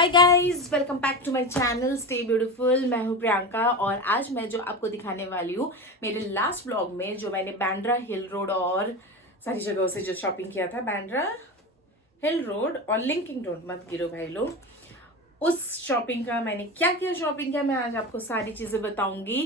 Hi guys, welcome back to my channel stay beautiful. मैं हूं प्रियंका और आज मैं जो आपको दिखाने वाली हूँ मेरे लास्ट ब्लॉग में जो मैंने बांद्रा हिल रोड और सारी जगहों से जो शॉपिंग किया था। बांद्रा हिल रोड और लिंकिंग रोड, मत गिरो भाई लोग, उस शॉपिंग का मैंने क्या क्या शॉपिंग किया मैं आज आपको सारी चीजें बताऊंगी।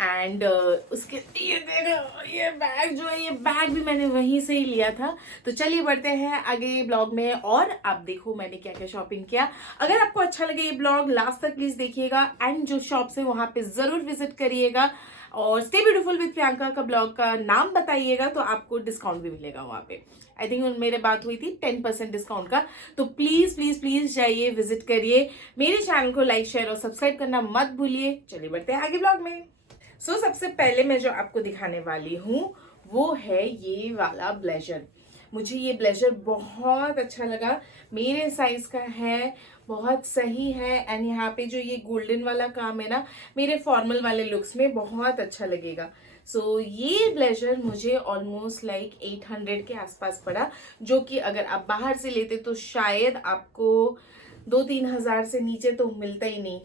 एंड उसके ये देखो, ये बैग जो है, ये बैग भी मैंने वहीं से ही लिया था। तो चलिए बढ़ते हैं आगे ब्लॉग में और आप देखो मैंने क्या क्या शॉपिंग किया। अगर आपको अच्छा लगे ये ब्लॉग लास्ट तक प्लीज देखिएगा एंड जो शॉप्स है वहां पे जरूर विजिट करिएगा और स्टे ब्यूटीफुल विद प्रियंका का ब्लॉग का नाम बताइएगा तो आपको डिस्काउंट भी मिलेगा वहां पे। आई थिंक मेरे बात हुई थी 10% डिस्काउंट का। तो प्लीज प्लीज प्लीज जाइए, विजिट करिए, मेरे चैनल को लाइक शेयर और सब्सक्राइब करना मत भूलिए। चलिए बढ़ते हैं आगे ब्लॉग में। सबसे पहले मैं जो आपको दिखाने वाली हूँ वो है ये वाला ब्लेजर। मुझे ये ब्लेजर बहुत अच्छा लगा, मेरे साइज का है, बहुत सही है एंड यहाँ पे जो ये गोल्डन वाला काम है ना, मेरे फॉर्मल वाले लुक्स में बहुत अच्छा लगेगा। ये ब्लेजर मुझे ऑलमोस्ट लाइक 800 के आसपास पड़ा, जो कि अगर आप बाहर से लेते तो शायद आपको 2-3 हज़ार से नीचे तो मिलता ही नहीं।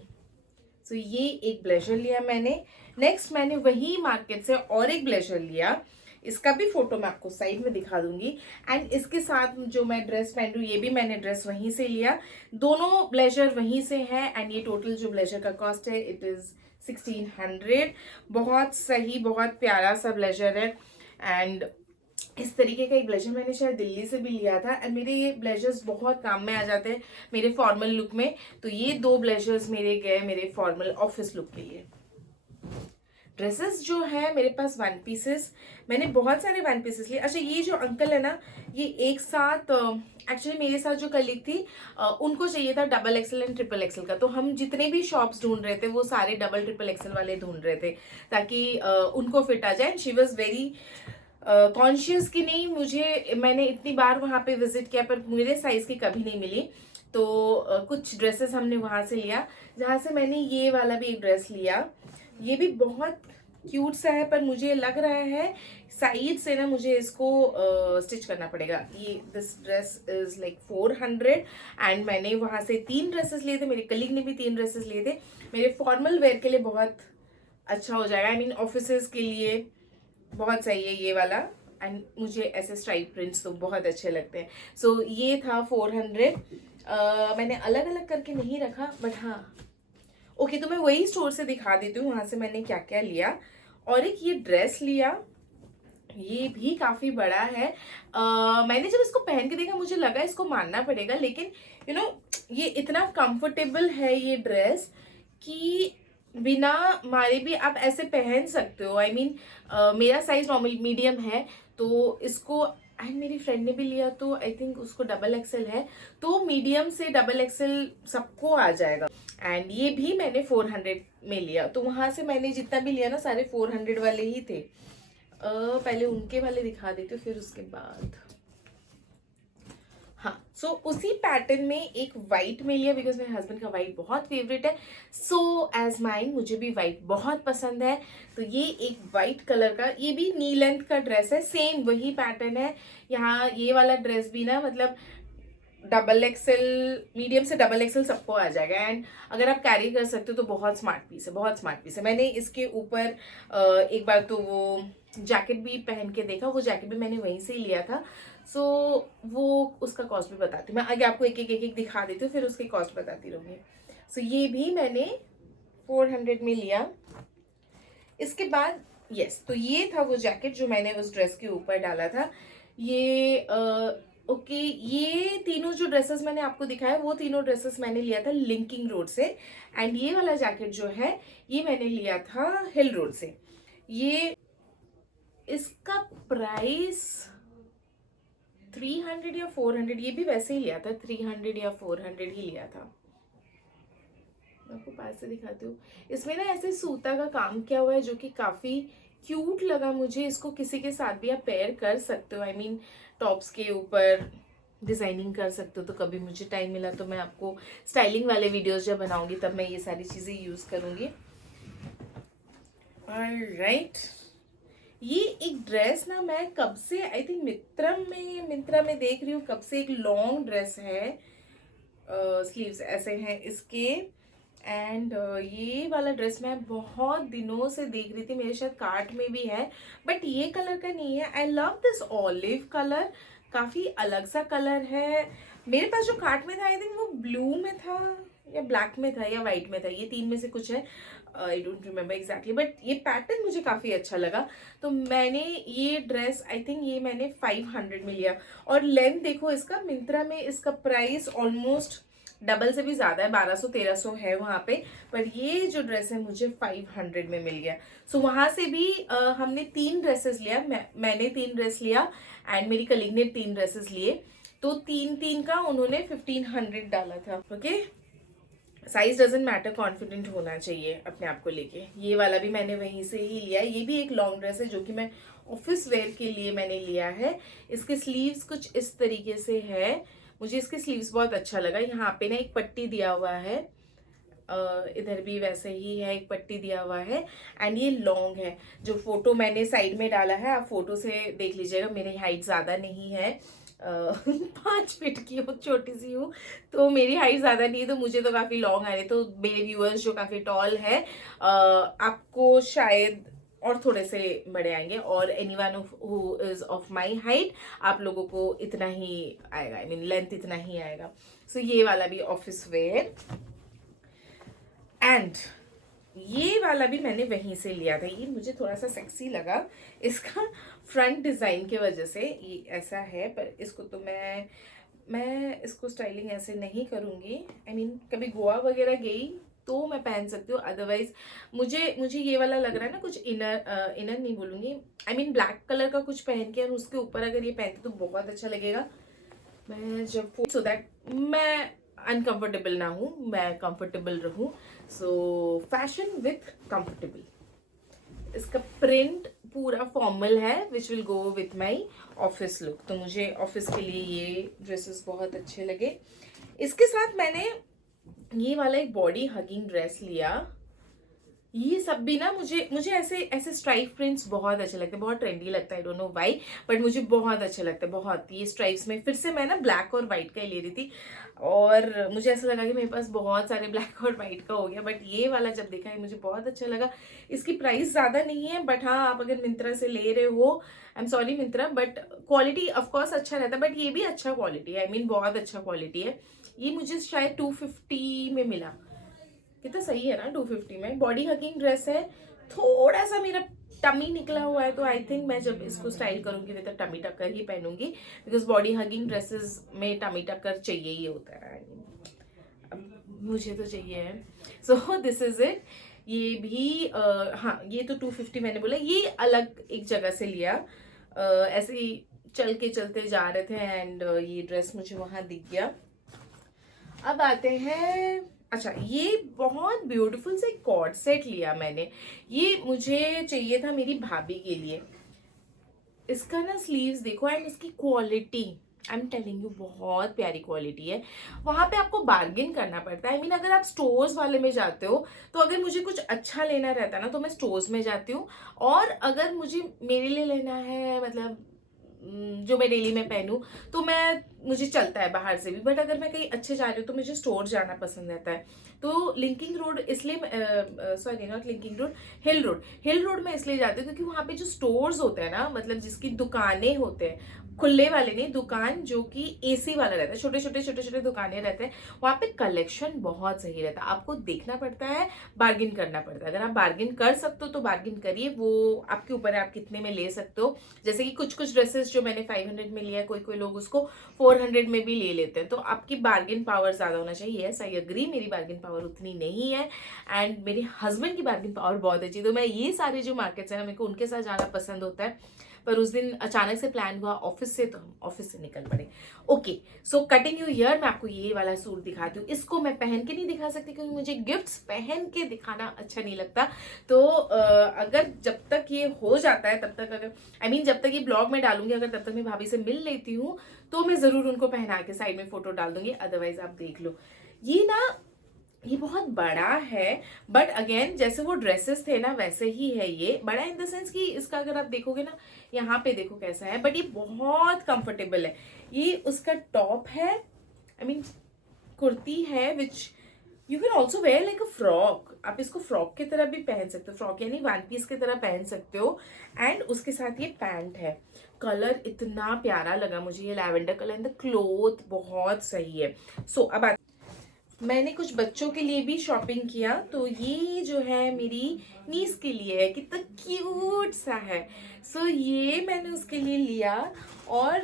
ये एक ब्लेजर लिया मैंने। नेक्स्ट मैंने वही मार्केट से और एक ब्लेजर लिया, इसका भी फोटो मैं आपको साइड में दिखा दूंगी। एंड इसके साथ जो मैं ड्रेस पहन रही हूँ ये भी मैंने ड्रेस वहीं से लिया। दोनों ब्लेजर वहीं से है एंड ये टोटल जो ब्लेजर का कॉस्ट है इट इज 1600। बहुत सही, बहुत प्यारा सा ब्लेजर है। एंड इस तरीके का एक ब्लेजर मैंने शायद दिल्ली से भी लिया था एंड मेरे ये ब्लेजर्स बहुत काम में आ जाते हैं मेरे फॉर्मल लुक में। तो ये दो ब्लेजर्स मेरे गए मेरे फॉर्मल ऑफिस लुक के लिए। ड्रेसेस जो है मेरे पास वन पीसेस, मैंने बहुत सारे वन पीसेस लिए। अच्छा, ये जो अंकल है ना, ये एक साथ एक्चुअली मेरे साथ जो कलीग थी उनको चाहिए था double axle and triple axle का। तो हम जितने भी शॉप्स ढूंढ रहे थे वो सारे डबल ट्रिपल एक्सल वाले ढूंढ रहे थे ताकि उनको फिट आ जाए। And she was very conscious कि नहीं, मुझे मैंने इतनी बार वहां पे विजिट किया पर मेरे साइज की कभी नहीं मिली। तो कुछ ड्रेसेस हमने वहां से लिया, जहां से मैंने ये वाला भी एक ड्रेस लिया। ये भी बहुत क्यूट सा है पर मुझे लग रहा है साइड से ना मुझे इसको स्टिच करना पड़ेगा। ये this dress is like 400 and मैंने वहां से 3 ड्रेसेस लिए थे, मेरे कलीग ने भी 3 ड्रेसेस लिए थे। मेरे फॉर्मल वेयर के लिए बहुत अच्छा हो जाएगा, आई मीन ऑफिसेस के लिए बहुत सही है ये वाला। एंड मुझे ऐसे स्ट्राइप प्रिंट्स तो बहुत अच्छे लगते हैं। ये था 400। मैंने अलग अलग करके नहीं रखा बट हाँ ओके, तो मैं वही स्टोर से दिखा देती हूँ वहां से मैंने क्या क्या लिया। और एक ये ड्रेस लिया, ये भी काफी बड़ा है। मैंने जब इसको पहन के देखा मुझे लगा इसको मानना पड़ेगा, लेकिन यू नो ये इतना कंफर्टेबल है ये ड्रेस कि बिना मारे भी आप ऐसे पहन सकते हो। आई मीन मेरा साइज नॉर्मल मीडियम है तो इसको, एंड मेरी फ्रेंड ने भी लिया तो आई थिंक उसको डबल एक्सेल है, तो मीडियम से डबल एक्सेल सबको आ जाएगा। एंड ये भी मैंने 400 में लिया, तो वहां से मैंने जितना भी लिया ना सारे 400 वाले ही थे। पहले उनके वाले दिखा देती हूँ फिर उसके बाद। हाँ, उसी पैटर्न में एक वाइट में लिया बिकॉज मेरे हस्बैंड का वाइट बहुत फेवरेट है। एज माइन मुझे भी वाइट बहुत पसंद है। तो ये एक वाइट कलर का, ये भी नी लेंथ का ड्रेस है, सेम वही पैटर्न है। यहाँ ये वाला ड्रेस भी ना मतलब डबल एक्सेल, मीडियम से डबल एक्सेल सबको आ जाएगा। एंड अगर आप कैरी कर सकते हो तो बहुत स्मार्ट पीस है, बहुत स्मार्ट पीस है। मैंने इसके ऊपर एक बार तो वो जैकेट भी पहन के देखा, वो जैकेट भी मैंने वहीं से ही लिया था। वो उसका कॉस्ट भी बताती हूँ मैं आगे आपको, एक दिखा देती हूँ फिर उसकी कॉस्ट बताती रहूंगी। ये भी मैंने 400 में लिया। इसके बाद तो ये था वो जैकेट जो मैंने उस ड्रेस के ऊपर डाला था। ये ओके, ये तीनों जो ड्रेसेस मैंने आपको दिखाया वो तीनों ड्रेसेस मैंने लिया था लिंकिंग रोड से। एंड ये वाला जैकेट जो है ये मैंने लिया था हिल रोड से। ये इसका प्राइस 300 या 400, ये भी वैसे ही लिया था, 300 या 400 ही लिया था। मैं आपको पास से दिखाती हूँ। इसमें ना ऐसे सूता का काम किया हुआ है जो कि काफी क्यूट लगा मुझे। इसको किसी के साथ भी आप पेयर कर सकते हो, आई मीन टॉप्स के ऊपर डिजाइनिंग कर सकते हो। तो कभी मुझे टाइम मिला तो मैं आपको स्टाइलिंग वाले वीडियोस जब बनाऊंगी तब मैं ये सारी चीजें यूज करूंगी। ऑलराइट, ये एक ड्रेस ना मैं कब से आई थिंक मिंत्रा में देख रही हूँ, कब से एक लॉन्ग ड्रेस है। स्लीव्स ऐसे हैं इसके। एंड ये वाला ड्रेस मैं बहुत दिनों से देख रही थी, मेरे शायद कार्ट में भी है, बट ये कलर का नहीं है। I love this olive colour, काफ़ी अलग सा कलर है। मेरे पास जो कार्ट में था आई थिंक वो ब्लू में था या ब्लैक में था या वाइट में था, ये तीन में से कुछ है, I don't remember exactly, but ये पैटर्न मुझे काफ़ी अच्छा लगा। तो मैंने ये ड्रेस आई थिंक ये मैंने 500 में लिया। और लेंथ देखो इसका, मिंत्रा में इसका प्राइस ऑलमोस्ट डबल से भी ज़्यादा है, 1200-1300 है वहाँ पे, पर ये जो ड्रेस है मुझे 500 में मिल गया। सो वहाँ से भी हमने 3 ड्रेसेस लिया, मैंने 3 ड्रेस लिया एंड मेरी कलीग ने 3 ड्रेसेस लिए, तो 3 का उन्होंने 1500 डाला था। Okay, size doesn't matter, confident होना चाहिए अपने आप को लेके। ये वाला भी मैंने वहीं से ही लिया है, ये भी एक लॉन्ग ड्रेस है जो कि मैं ऑफिस वेयर के लिए मैंने लिया है। इसके स्लीव्स कुछ इस तरीके से है, मुझे इसके स्लीव्स बहुत अच्छा लगा। यहाँ पे ना एक पट्टी दिया हुआ है, इधर भी वैसे ही है, एक पट्टी दिया हुआ है एंड ये लॉन्ग है। जो फोटो मैंने साइड में डाला है आप फोटो से देख लीजिएगा, मेरी हाइट ज़्यादा नहीं है, 5 फीट की हूँ, छोटी सी हूँ, तो मेरी हाइट ज़्यादा नहीं है, तो मुझे तो काफ़ी लॉन्ग आ रही है। तो मेरे व्यूअर्स जो काफ़ी टॉल है, आपको शायद और थोड़े से बड़े आएंगे, और anyone who is of my height, आप लोगों को इतना ही आएगा, आई मीन लेंथ इतना ही आएगा। सो ये वाला भी ऑफिस वेयर। एंड ये वाला भी मैंने वहीं से लिया था, ये मुझे थोड़ा सा सेक्सी लगा इसका फ्रंट डिज़ाइन की वजह से। ये ऐसा है, पर इसको तो मैं इसको स्टाइलिंग ऐसे नहीं करूँगी। आई मीन कभी गोवा वगैरह गई तो मैं पहन सकती हूँ, अदरवाइज मुझे ये वाला लग रहा है ना, कुछ इनर नहीं बोलूँगी, आई मीन ब्लैक कलर का कुछ पहन के और उसके ऊपर अगर ये पहनती तो बहुत अच्छा लगेगा। मैं जब सो दैट मैं अनकंफर्टेबल ना हूँ, मैं कंफर्टेबल रहूँ। सो फैशन विथ कंफर्टेबल। इसका प्रिंट पूरा फॉर्मल है which will go with my office look, तो मुझे ऑफिस के लिए ये ड्रेसेस बहुत अच्छे लगे। इसके साथ मैंने ये वाला एक बॉडी हगिंग ड्रेस लिया। ये सब भी ना मुझे ऐसे ऐसे स्ट्राइप प्रिंट्स बहुत अच्छे लगते हैं, बहुत ट्रेंडी लगता है, I don't know why, but मुझे बहुत अच्छे लगते हैं बहुत। ये स्ट्राइप्स में फिर से मैं ना ब्लैक और वाइट का ही ले रही थी, और मुझे ऐसा लगा कि मेरे पास बहुत सारे ब्लैक और वाइट का हो गया, बट ये वाला जब देखा है मुझे बहुत अच्छा लगा। इसकी प्राइस ज़्यादा नहीं है, बट हाँ आप अगर मिंत्रा से ले रहे हो, I am sorry Myntra, but quality of course अच्छा रहता है, बट ये भी अच्छा क्वालिटी है, आई मीन बहुत अच्छा क्वालिटी है। ये मुझे शायद 250 में मिला, कितना सही है ना 250 में। बॉडी हगिंग ड्रेस है, थोड़ा सा मेरा टमी निकला हुआ है, तो आई थिंक मैं जब इसको स्टाइल करूंगी तो टमी टक्कर ही पहनूंगी, बिकॉज बॉडी हगिंग ड्रेसेस में टमी टक्कर चाहिए ही होता है, अब मुझे तो चाहिए है। So this is it. ये भी हाँ, ये तो 250 मैंने बोला, ये अलग एक जगह से लिया, ऐसे ही चल के चलते जा रहे थे एंड ये ड्रेस मुझे वहाँ दिख गया। अब आते हैं, अच्छा ये बहुत ब्यूटीफुल से कॉर्ड सेट लिया मैंने, ये मुझे चाहिए था मेरी भाभी के लिए। इसका ना स्लीव्स देखो एंड इसकी quality, I am telling you बहुत प्यारी क्वालिटी है। वहाँ पे आपको बार्गेन करना पड़ता है, आई मीन अगर आप स्टोर्स वाले में जाते हो, तो अगर मुझे कुछ अच्छा लेना रहता है ना तो मैं स्टोर्स में जाती हूँ, और अगर मुझे मेरे लिए लेना है, मतलब जो मैं डेली में पहनूं, तो मुझे चलता है बाहर से भी, बट अगर मैं कहीं अच्छे जा रही हूँ तो मुझे स्टोर जाना पसंद रहता है। तो लिंकिंग रोड इसलिए, sorry not linking road, hill road में इसलिए जाती हूँ क्योंकि वहाँ पे जो स्टोर्स होते हैं ना, मतलब जिसकी दुकानें होते हैं, खुले वाले नहीं, दुकान जो कि एसी वाला रहता है, छोटे छोटे दुकानें रहते हैं, वहाँ पे कलेक्शन बहुत सही रहता है। आपको देखना पड़ता है, बार्गिन करना पड़ता है। अगर आप बार्गिन कर सकते हो तो बार्गिन करिए, वो आपके ऊपर है आप कितने में ले सकते हो। जैसे कि कुछ ड्रेसेस जो मैंने 500 में लिया है, कोई लोग उसको 400 में भी ले लेते हैं, तो आपकी बार्गिन पावर ज़्यादा होना चाहिए। यस आई अग्री, मेरी बार्गिन पावर उतनी नहीं है, एंड मेरे हस्बैंड की बार्गिन पावर बहुत अच्छी, तो मैं ये सारे जो मार्केट्स हैं ना, मेरे को उनके साथ जाना पसंद होता है। पर उस दिन अचानक से प्लान हुआ ऑफिस से, तो हम ऑफिस से निकल पड़े। Okay, so cutting you here, मैं आपको ये वाला सूट दिखाती हूँ। इसको मैं पहन के नहीं दिखा सकती क्योंकि मुझे गिफ्ट्स पहन के दिखाना अच्छा नहीं लगता, तो अगर जब तक ये हो जाता है तब तक, अगर आई मीन जब तक ये ब्लॉग में डालूंगी, अगर तब तक मैं भाभी से मिल लेती हूँ तो मैं ज़रूर उनको पहना के साइड में फोटो डाल दूंगी, अदरवाइज आप देख लो। ये बहुत बड़ा है, बट अगेन जैसे वो ड्रेसेस थे ना वैसे ही है। ये बड़ा इन द सेंस कि इसका अगर आप देखोगे ना, यहाँ पे देखो कैसा है, बट ये बहुत कंफर्टेबल है। ये उसका टॉप है, आई मीन कुर्ती है which you can also wear like a frock. आप इसको फ्रॉक की तरह भी पहन सकते हो, फ्रॉक यानी वन पीस की तरह पहन सकते हो। एंड उसके साथ ये पैंट है। कलर इतना प्यारा लगा मुझे, ये lavender colour and the cloth बहुत सही है। अब मैंने कुछ बच्चों के लिए भी शॉपिंग किया। तो ये जो है मेरी नीस के लिए है, कितना क्यूट सा है। ये मैंने उसके लिए लिया। और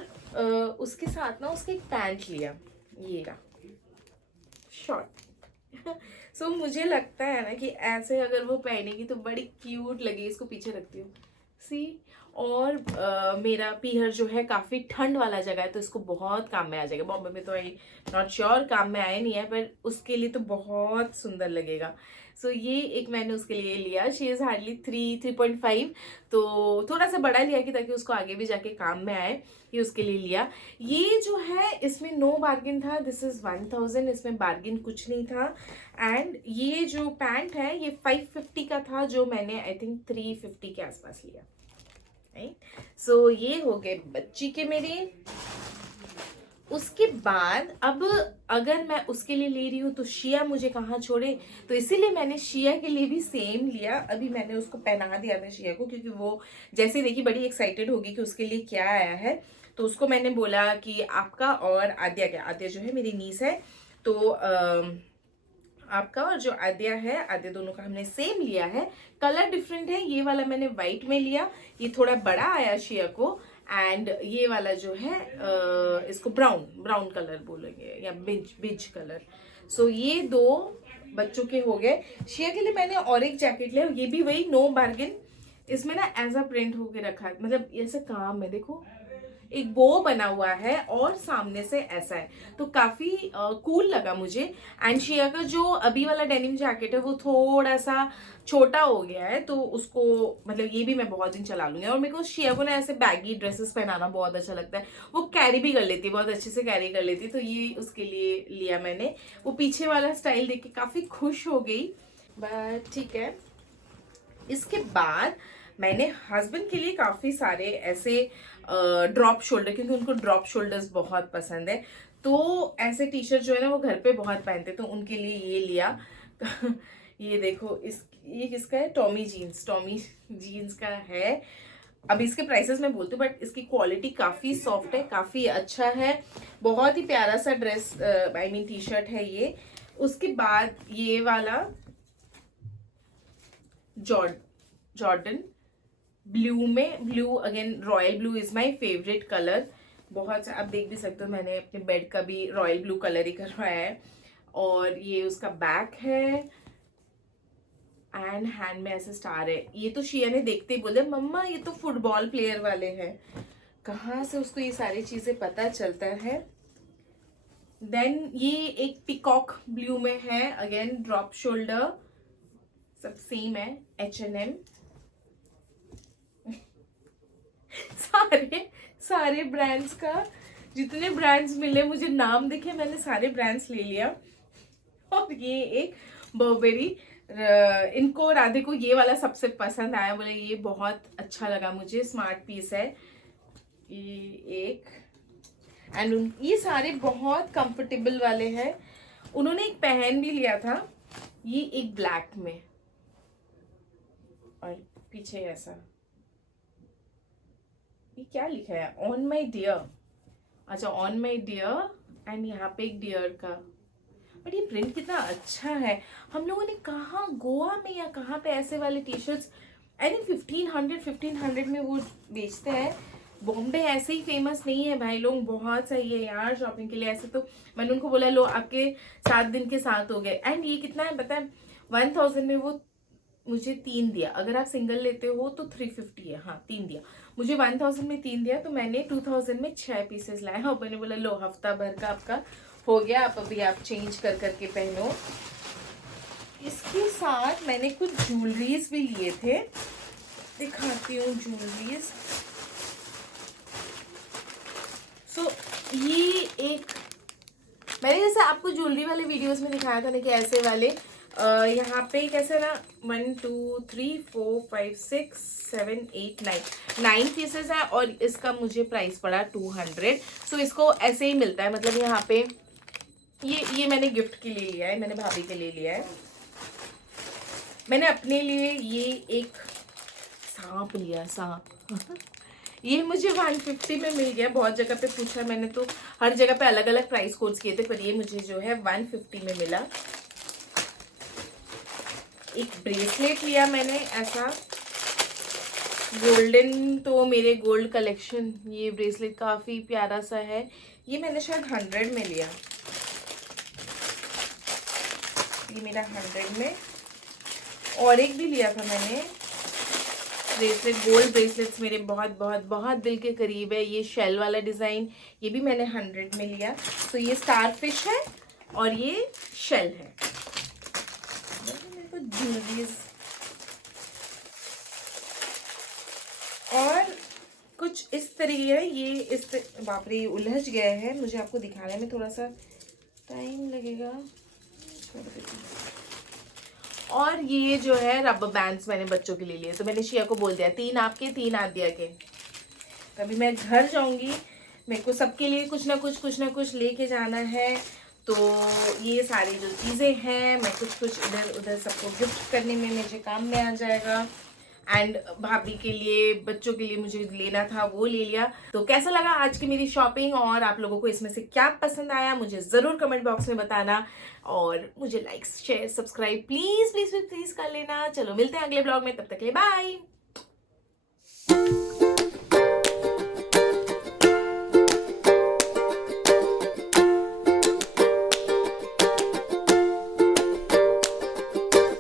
उसके साथ ना उसके एक पैंट लिया, ये रहा शॉर्ट। मुझे लगता है ना कि ऐसे अगर वो पहनेगी तो बड़ी क्यूट लगे। इसको पीछे रखती हूँ, सी। और मेरा पीहर जो है काफ़ी ठंड वाला जगह है, तो इसको बहुत काम में आ जाएगा। बॉम्बे में तो आई नॉट श्योर काम में आया नहीं है, पर उसके लिए तो बहुत सुंदर लगेगा। ये एक मैंने उसके लिए लिया। शी इज़ हार्डली 3.5, तो थोड़ा सा बड़ा लिया कि ताकि उसको आगे भी जाके काम में आए, ये उसके लिए लिया। ये जो है इसमें नो बार्गिन था, दिस इज़ 1000, इसमें बार्गिन कुछ नहीं था। एंड ये जो पैंट है ये 550 का था, जो मैंने आई थिंक 350 के आसपास लिया। राइट, ये हो गए बच्ची के मेरे। उसके बाद अब अगर मैं उसके लिए ले रही हूँ तो शिया मुझे कहाँ छोड़े, तो इसीलिए मैंने शिया के लिए भी सेम लिया। अभी मैंने उसको पहना दिया था शिया को, क्योंकि वो जैसे देखी बड़ी एक्साइटेड होगी कि उसके लिए क्या आया है। तो उसको मैंने बोला कि आपका और आद्या क्या, आद्या जो है मेरी नीस है, तो आपका और जो आद्या है, आद्या दोनों का हमने सेम लिया है। कलर डिफरेंट है, ये वाला मैंने वाइट में लिया, ये थोड़ा बड़ा आया शिया को। एंड ये वाला जो है इसको ब्राउन कलर बोलेंगे या बिज कलर। ये दो बच्चों के हो गए। शिया के लिए मैंने और एक जैकेट लिया, ये भी वही नो बार्गिन। इसमें ना ऐसा प्रिंट होके रखा है, मतलब ऐसे काम है, देखो एक बो बना हुआ है और सामने से ऐसा है, तो काफी कूल लगा मुझे। एंड शिया का जो अभी वाला डेनिम जैकेट है वो थोड़ा सा छोटा हो गया है, तो उसको मतलब ये भी मैं बहुत दिन चला लूंगी। और मेरे को शिया को ना ऐसे बैगी ड्रेसेस पहनाना बहुत अच्छा लगता है, वो कैरी भी कर लेती है, बहुत अच्छे से कैरी कर लेती है। तो ये उसके लिए लिया मैंने। वो पीछे वाला स्टाइल देख के काफी खुश हो गई, बट ठीक है। इसके बाद मैंने हस्बैंड के लिए काफ़ी सारे ऐसे ड्रॉप शोल्डर, क्योंकि उनको ड्रॉप शोल्डर्स बहुत पसंद है, तो ऐसे टी शर्ट जो है ना वो घर पे बहुत पहनते, तो उनके लिए ये लिया। ये देखो, ये किसका है, टॉमी जीन्स का है। अब इसके प्राइसेस मैं बोलती हूँ, बट इसकी क्वालिटी काफ़ी सॉफ्ट है, काफ़ी अच्छा है, बहुत ही प्यारा सा dress I mean T shirt है ये। उसके बाद ये वाला जॉर्डन ब्लू में, blue again royal blue is my favourite colour. बहुत आप देख भी सकते हो, मैंने अपने बेड का भी रॉयल ब्लू कलर ही करवाया है। और ये उसका बैक है एंड हैंड में ऐसे स्टार है। ये तो शिया ने देखते ही बोले मम्मा ये तो फुटबॉल प्लेयर वाले हैं। कहाँ से उसको ये सारी चीजें पता चलता है। देन ये एक पिकॉक ब्लू में है, अगेन ड्रॉप शोल्डर, सब सेम है, H&M। सारे ब्रांड्स का, जितने ब्रांड्स मिले मुझे नाम दिखे मैंने सारे ब्रांड्स ले लिया। और ये एक बर्बेरी, इनको राधे को ये वाला सबसे पसंद आया, बोले ये बहुत अच्छा लगा मुझे, स्मार्ट पीस है ये एक। एंड ये सारे बहुत कंफर्टेबल वाले हैं। उन्होंने एक पहन भी लिया था, ये एक ब्लैक में और पीछे ऐसा, ये क्या लिखा है, ऑन माई डियर। अच्छा, ऑन माई डियर एंड यहाँ पे एक डियर का, बट ये प्रिंट कितना अच्छा है। हम लोगों ने कहाँ, गोवा में या कहाँ पे ऐसे वाले टी शर्ट्स आई थिंक 1500 में वो बेचते हैं। बॉम्बे ऐसे ही फेमस नहीं है भाई लोग, बहुत सही है यार शॉपिंग के लिए। ऐसे तो मैंने उनको बोला लो आपके 7 दिन के साथ हो गए। एंड ये कितना है पता है, 1000 में वो मुझे 3 दिया। अगर आप सिंगल लेते हो तो 350 है, हाँ 3 दिया मुझे, 1000 में 3 दिया, तो मैंने 2000 में 6 पीसेस लाए। हाँ, मैंने बोला लो हफ्ता भर का आपका हो गया, आप अभी आप चेंज कर करके पहनो। इसके साथ मैंने कुछ ज्वेलरीज भी लिए थे, दिखाती हूँ ज्वेलरीज। ये एक मैंने जैसे आपको ज्वेलरी वाले वीडियोस में दिखाया था ना कि ऐसे वाले यहाँ पे कैसे ना 1 2 3 4 5 6 7 8 9 पीसेस है। और इसका मुझे प्राइस पड़ा 200। इसको ऐसे ही मिलता है, मतलब यहाँ पे ये मैंने गिफ्ट के लिए लिया है, मैंने भाभी के लिए लिया है। मैंने अपने लिए ये एक सांप लिया, सांप ये मुझे 150 में मिल गया। बहुत जगह पे पूछा मैंने, तो हर जगह पे अलग अलग प्राइस कोड्स किए थे, पर ये मुझे जो है 150 में मिला। एक ब्रेसलेट लिया मैंने ऐसा गोल्डन, तो मेरे गोल्ड कलेक्शन, ये ब्रेसलेट काफ़ी प्यारा सा है। ये मैंने शायद 100 में लिया, ये मेरा 100 में। और एक भी लिया था मैंने ब्रेसलेट, गोल्ड ब्रेसलेट्स मेरे बहुत बहुत बहुत दिल के करीब है। ये शेल वाला डिज़ाइन, ये भी मैंने 100 में लिया। तो ये स्टार फिश है और ये शेल है। मेरे को ज्वेलरीज और कुछ इस तरीके है, ये बाप रे उलझ गया है, मुझे आपको दिखाने में थोड़ा सा टाइम लगेगा। और ये जो है रबर बैंड्स मैंने बच्चों के लिए लिए, तो मैंने शिया को बोल दिया 3 आपके 3 आदिया के। कभी मैं घर जाऊंगी, मेरे को सबके लिए कुछ ना कुछ लेके जाना है। तो ये सारी जो चीज़ें हैं, मैं कुछ इधर उधर सबको गिफ्ट करने में मुझे काम में आ जाएगा। एंड भाभी के लिए, बच्चों के लिए मुझे लेना था, वो ले लिया। तो कैसा लगा आज की मेरी शॉपिंग, और आप लोगों को इसमें से क्या पसंद आया मुझे ज़रूर कमेंट बॉक्स में बताना। और मुझे like share subscribe please please please कर लेना। चलो मिलते हैं अगले ब्लॉग में, तब तक के लिए बाय।